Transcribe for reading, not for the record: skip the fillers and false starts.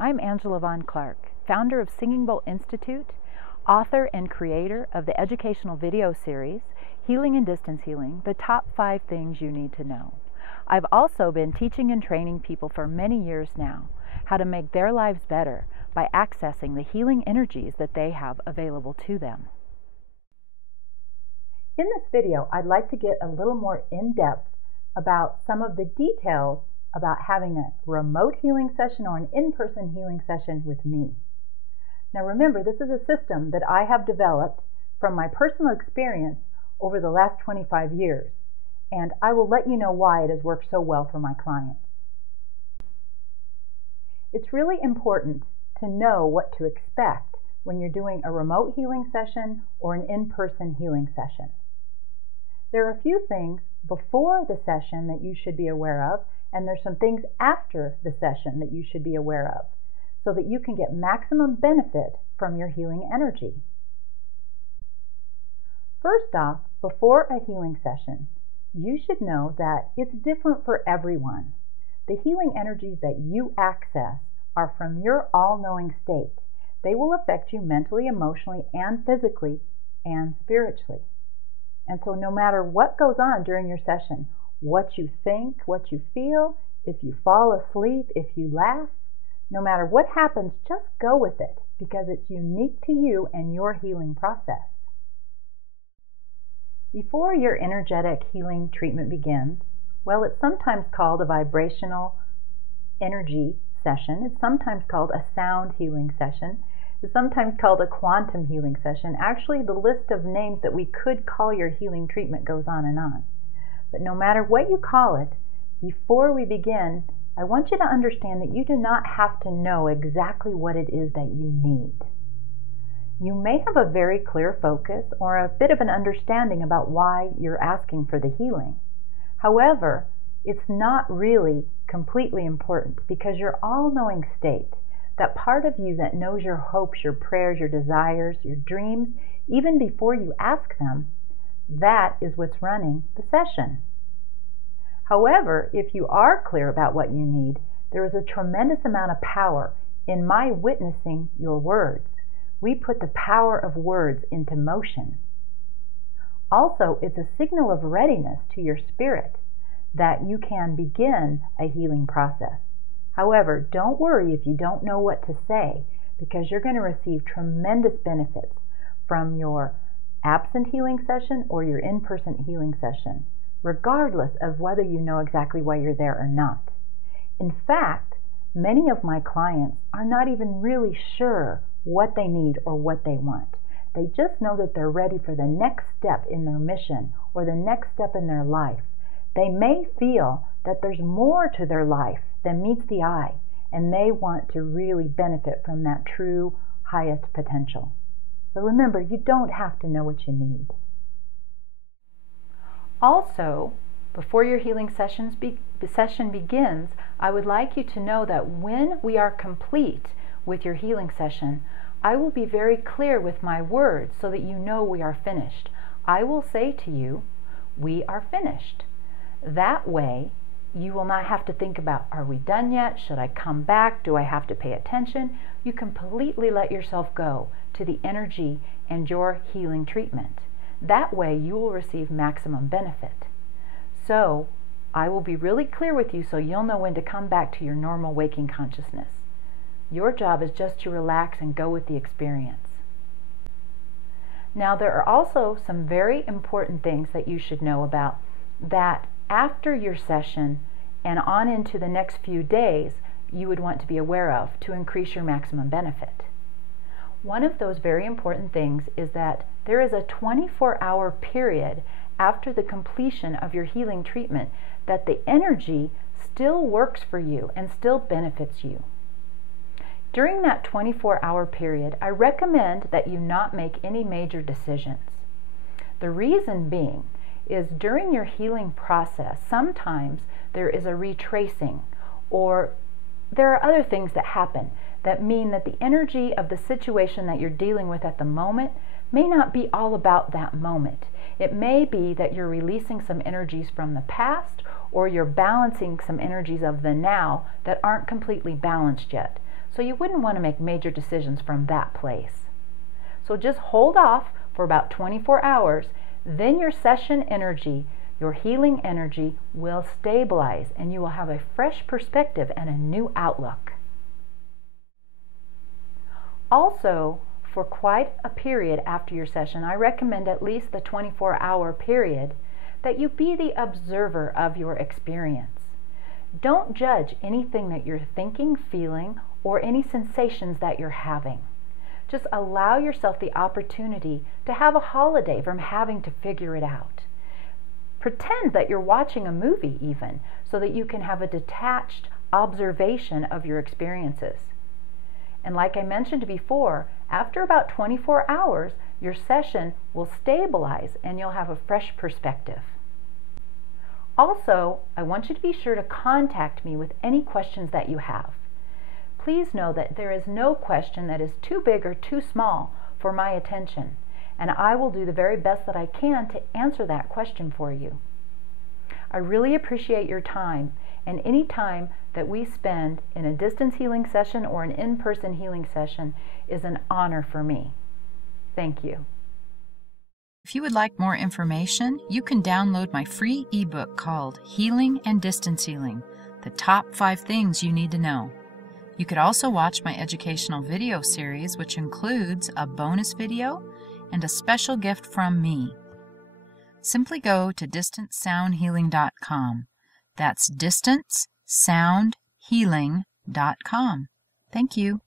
I'm Angela Von Clark, founder of Singing Bowl Institute, author and creator of the educational video series, Healing and Distance Healing, the top 5 things you need to know. I've also been teaching and training people for many years now how to make their lives better by accessing the healing energies that they have available to them. In this video, I'd like to get a little more in-depth about some of the details about having a remote healing session or an in-person healing session with me. Now remember, this is a system that I have developed from my personal experience over the last 25 years, and I will let you know why it has worked so well for my clients. It's really important to know what to expect when you're doing a remote healing session or an in-person healing session. There are a few things before the session that you should be aware of, and there's some things after the session that you should be aware of, so that you can get maximum benefit from your healing energy. First off, before a healing session, you should know that it's different for everyone. The healing energies that you access are from your all-knowing state. They will affect you mentally, emotionally, and physically, and spiritually. And so no matter what goes on during your session, what you think, what you feel, if you fall asleep, if you laugh, no matter what happens, just go with it because it's unique to you and your healing process. Before your energetic healing treatment begins, well, it's sometimes called a vibrational energy session. It's sometimes called a sound healing session. It's sometimes called a quantum healing session. Actually, the list of names that we could call your healing treatment goes on and on. But no matter what you call it, before we begin, I want you to understand that you do not have to know exactly what it is that you need. You may have a very clear focus or a bit of an understanding about why you're asking for the healing. However, it's not really completely important because your all-knowing state, that part of you that knows your hopes, your prayers, your desires, your dreams, even before you ask them, that is what's running the session. However, if you are clear about what you need, there is a tremendous amount of power in my witnessing your words. We put the power of words into motion. Also, it's a signal of readiness to your spirit that you can begin a healing process. However, don't worry if you don't know what to say, because you're going to receive tremendous benefits from your absent healing session or your in-person healing session, regardless of whether you know exactly why you're there or not. In fact, many of my clients are not even really sure what they need or what they want. They just know that they're ready for the next step in their mission or the next step in their life. They may feel that there's more to their life than meets the eye, and they want to really benefit from that true highest potential. So remember, you don't have to know what you need. Also, before your healing session begins, I would like you to know that when we are complete with your healing session, I will be very clear with my words so that you know we are finished. I will say to you, we are finished. That way, you will not have to think about, are we done yet? Should I come back? Do I have to pay attention? You completely let yourself go to the energy and your healing treatment. That way, you will receive maximum benefit. So, I will be really clear with you so you'll know when to come back to your normal waking consciousness. Your job is just to relax and go with the experience. Now, there are also some very important things that you should know about that after your session and on into the next few days you would want to be aware of to increase your maximum benefit. One of those very important things is that there is a 24-hour period after the completion of your healing treatment that the energy still works for you and still benefits you. During that 24-hour period, I recommend that you not make any major decisions. The reason being is during your healing process, sometimes there is a retracing, or there are other things that happen that mean that the energy of the situation that you're dealing with at the moment may not be all about that moment. It may be that you're releasing some energies from the past, or you're balancing some energies of the now that aren't completely balanced yet. So you wouldn't want to make major decisions from that place. So just hold off for about 24 hours, then your session energy, your healing energy will stabilize and you will have a fresh perspective and a new outlook. Also, for quite a period after your session, I recommend at least the 24-hour period that you be the observer of your experience. Don't judge anything that you're thinking, feeling, or any sensations that you're having. Just allow yourself the opportunity to have a holiday from having to figure it out. Pretend that you're watching a movie even, so that you can have a detached observation of your experiences. And like I mentioned before, after about 24 hours, your session will stabilize and you'll have a fresh perspective. Also, I want you to be sure to contact me with any questions that you have. Please know that there is no question that is too big or too small for my attention, and I will do the very best that I can to answer that question for you. I really appreciate your time, and any time that we spend in a distance healing session or an in-person healing session is an honor for me. Thank you. If you would like more information, you can download my free ebook called Healing and Distance Healing, the top 5 things you need to know. You could also watch my educational video series, which includes a bonus video and a special gift from me. Simply go to distancesoundhealing.com. That's distancesoundhealing.com. Thank you.